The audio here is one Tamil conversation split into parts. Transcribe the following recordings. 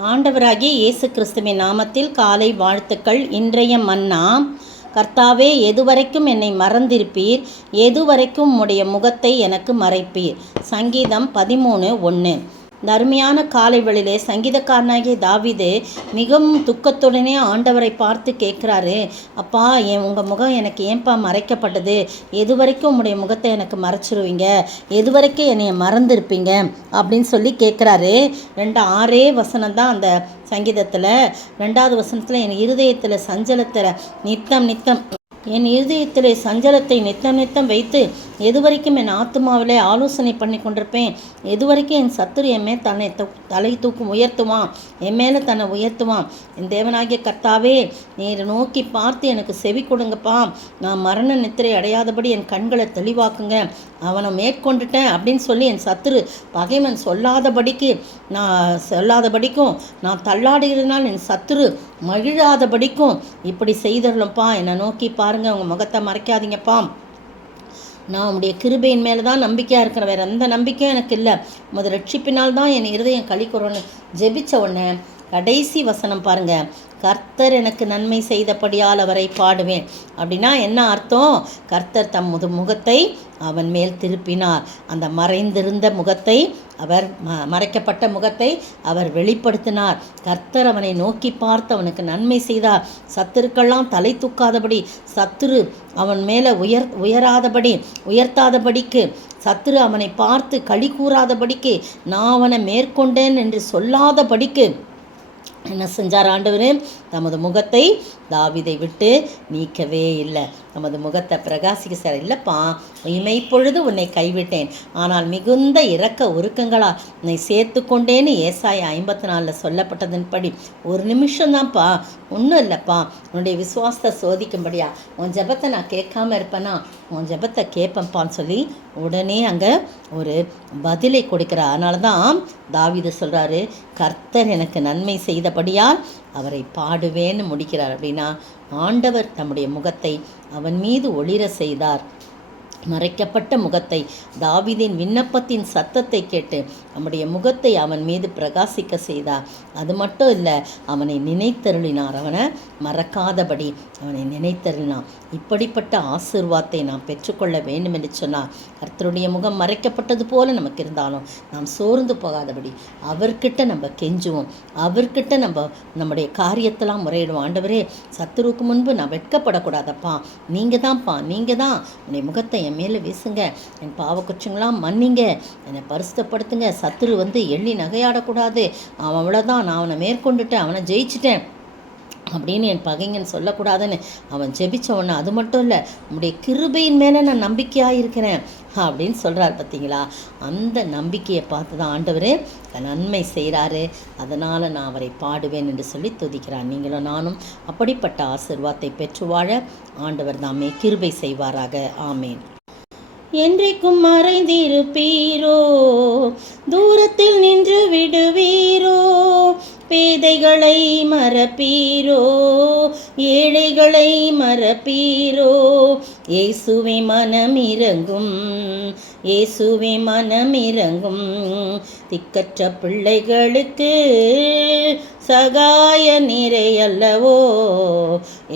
ஆண்டவராகிய இயேசு கிறிஸ்துவின் நாமத்தில் காலை வாழ்த்துக்கள். இன்றைய மன்னா: கர்த்தாவே, எதுவரைக்கும் என்னை மறந்திருப்பீர்? எதுவரைக்கும் உம்முடைய முகத்தை எனக்கு மறைப்பீர்? சங்கீதம் 13:1. இந்த அருமையான காலை வேளையிலே சங்கீதக்காரனாகிய தாவீது மிகவும் துக்கத்துடனே ஆண்டவரை பார்த்து கேட்குறாரு, அப்பா, உங்கள் முகம் எனக்கு ஏன்பா மறைக்கப்பட்டது? எது வரைக்கும் உங்களுடைய முகத்தை எனக்கு மறைச்சிருவீங்க? எது வரைக்கும் என்னை மறந்துருப்பீங்க அப்படின்னு சொல்லி கேட்குறாரு. 6 வசனம் தான் அந்த சங்கீதத்தில். 2வது வசனத்தில், என் இருதயத்தில் சஞ்சலத்தில் என் இருதயத்திலே சஞ்சலத்தை நித்தம் நித்தம் வைத்து எதுவரைக்கும் என் ஆத்மாவிலே ஆலோசனை பண்ணி கொண்டிருப்பேன்? எதுவரைக்கும் என் சத்துரு என் மேல் தலை தூக்கும் உயர்த்துவான், என் மேலே தன்னை உயர்த்துவான்? என் தேவனாகிய கர்த்தாவே, நீர் நோக்கி பார்த்து எனக்கு செவி கொடுங்கப்பா. நான் மரண நித்திரை அடையாதபடி என் கண்களை தெளிவாக்குங்க. அவனை மேற்கொண்டுட்டேன் அப்படின்னு சொல்லி என் சத்துரு பகைவன் சொல்லாதபடிக்கும் நான் தள்ளாடுகிறதுனால் என் சத்துரு மகிழாதபடிக்கும் இப்படி செய்தரலும்ப்பா. என்னை நோக்கி பாருங்கள், உங்கள் முகத்தை மறைக்காதீங்கப்பா. நான் உடைய கிருபையின் மேலே தான் நம்பிக்கையாக இருக்கிறேன், வேறு எந்த நம்பிக்கையும் எனக்கு இல்லை. உமது ரட்சிப்பினால் தான் என் இருதயம் களிக்குறோன்னு ஜெபிச்ச உடனே கடைசி வசனம் பாருங்கள், கர்த்தர் எனக்கு நன்மை செய்தபடியால் அவரை பாடுவேன். அப்படின்னா என்ன அர்த்தம்? கர்த்தர் தமது முகத்தை அவன் மேல் திருப்பினார். அந்த மறைந்திருந்த முகத்தை அவர் மறைக்கப்பட்ட முகத்தை அவர் வெளிப்படுத்தினார். கர்த்தர் அவனை நோக்கி பார்த்து அவனுக்கு நன்மை செய்தார். சத்துருக்கெல்லாம் தலை தூக்காதபடி, சத்துரு அவன் மேலே உயர்த்தாதபடிக்கு, சத்துரு அவனை பார்த்து களி கூறாதபடிக்கு, நான் அவனை மேற்கொண்டேன் என்று சொல்லாதபடிக்கு என்ன செஞ்சார் ஆண்டவர்? தமது முகத்தை தாவீதை விட்டு நீக்கவே இல்லை. நமது முகத்தை பிரகாசிக்க சார். இல்லைப்பா, இமைப்பொழுது உன்னை கைவிட்டேன், ஆனால் மிகுந்த இரக்க உருக்கங்களா உன்னை சேர்த்து கொண்டேன்னு ஏசாயா 54 சொல்லப்பட்டதன்படி ஒரு நிமிஷம்தான்ப்பா, ஒன்றும் இல்லைப்பா. உன்னுடைய விசுவாசத்தை சோதிக்கும்படியா உன் ஜெபத்தை நான் கேட்காம இருப்பேன்னா உன் ஜெபத்தை கேட்பேன்ப்பான்னு சொல்லி உடனே அங்கே ஒரு பதிலை கொடுக்கிறார். அதனால தான் தாவீது சொல்கிறாரு, கர்த்தர் எனக்கு நன்மை செய்தபடியால் அவரை பாடுவேன்னு முடிக்கிறார். அப்படின்னா ஆண்டவர் தம்முடைய முகத்தை அவன் மீது ஒளிர செய்தார். மறைக்கப்பட்ட முகத்தை, தாவீதின் விண்ணப்பத்தின் சத்தத்தை கேட்டு நம்முடைய முகத்தை அவன் மீது பிரகாசிக்க செய்தார். அது மட்டும் இல்லை, அவனை நினைத்தருளினார். அவனை மறக்காதபடி அவனை நினைத்தருளினான். இப்படிப்பட்ட ஆசீர்வாதத்தை நாம் பெற்றுக்கொள்ள வேண்டும் என்று சொன்னால், கர்த்தருடைய முகம் மறைக்கப்பட்டது போல நமக்கு இருந்தாலும் நாம் சோர்ந்து போகாதபடி அவர்கிட்ட நம்ம கெஞ்சுவோம், அவர்கிட்ட நம்முடைய காரியத்தெல்லாம் முறையிடுவோம். ஆண்டவரே, சத்துருவுக்கு முன்பு நான் வெட்கப்படக்கூடாதப்பா, நீங்கள் தான் உன்னுடைய முகத்தை என் மேலே வீசுங்க, என் பாவ குற்றங்களாம் மன்னிங்க, என்னை பரிசுத்தப்படுத்துங்க. சத்துரு எள்ளி நகையாடக்கூடாது. அவன் அவ்வளோதான், நான் அவனை மேற்கொண்டுட்டேன், அவனை ஜெயிச்சிட்டேன் அப்படின்னு என் பகைங்கன்னு சொல்லக்கூடாதுன்னு அவன் ஜெபிச்ச உடனே, அது மட்டும் இல்லை, உன்னுடைய கிருபையின் மேலே நான் நம்பிக்கையாக இருக்கிறேன் அப்படின்னு சொல்கிறார். பார்த்தீங்களா? அந்த நம்பிக்கையை பார்த்து தான் ஆண்டவர் நன்மை செய்கிறாரு. அதனால் நான் அவரை பாடுவேன் என்று சொல்லி துதிக்கிறான். நீங்களும் நானும் அப்படிப்பட்ட ஆசீர்வாதத்தை பெற்று வாழ ஆண்டவர் தாமே கிருபை செய்வாராக. ஆமேன். என்றைக்கும் மறைந்திருப்பீரோ? தூரத்தில் நின்று விடுவீரோ? பேதைகளை மறப்பீரோ? ஏழைகளை மறப்பீரோ? இயேசுவே மனமிரங்கும், இயேசுவே மனமிரங்கும். திக்கற்ற பிள்ளைகளுக்கு சகாய நிறையல்லவோ,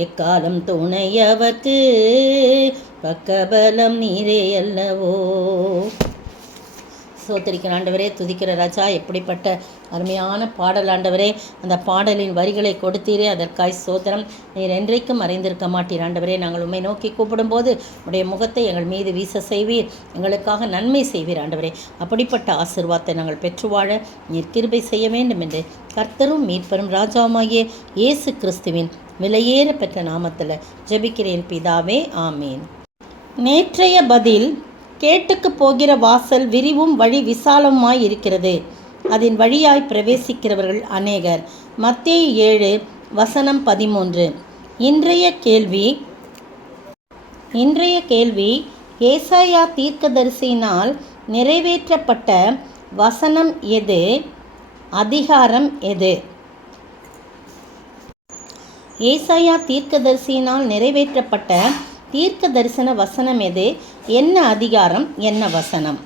எக்காலம் துணையவர்க்கு பக்கபலம் நீரே அல்லவோ. சோத்திரிக்கிற ஆண்டவரே, துதிக்கிற ராஜா, எப்படிப்பட்ட அருமையான பாடல் ஆண்டவரே. அந்த பாடலின் வரிகளை கொடுத்தீரே, அதற்காய் சோத்திரம். நீர் என்றைக்கும் மறைந்திருக்க மாட்டீர் ஆண்டவரே. நாங்கள் உம்மை நோக்கி கூப்பிடும்போது உடைய முகத்தை எங்கள் மீது வீச செய்வீர், எங்களுக்காக நன்மை செய்வீர் ஆண்டவரே. அப்படிப்பட்ட ஆசீர்வாதத்தை நாங்கள் பெற்று வாழ நீர் கிருபை செய்ய வேண்டும் என்று கர்த்தரும் மீட்பரும் ராஜாவுமாகிய இயேசு கிறிஸ்துவின் விலையேற பெற்ற நாமத்தில் ஜெபிக்கிறேன் பிதாவே, ஆமேன். நேற்றைய பதில்: கேட்டுக்கு போகிற வாசல் விரிவும் வழி விசாலமாய் இருக்கிறது, அதன் வழியாய் பிரவேசிக்கிறவர்கள் அநேகர். மத்தேயு 7 வசனம் 13. இன்றைய கேள்வி: ஏசாயா தீர்க்கதரிசியினால் நிறைவேற்றப்பட்ட வசனம் எது? அதிகாரம் எது? ஏசாயா தீர்க்கதரிசியினால் நிறைவேற்றப்பட்ட தீர்க்க தரிசன வசனம் எது? என்ன அதிகாரம், என்ன வசனம்?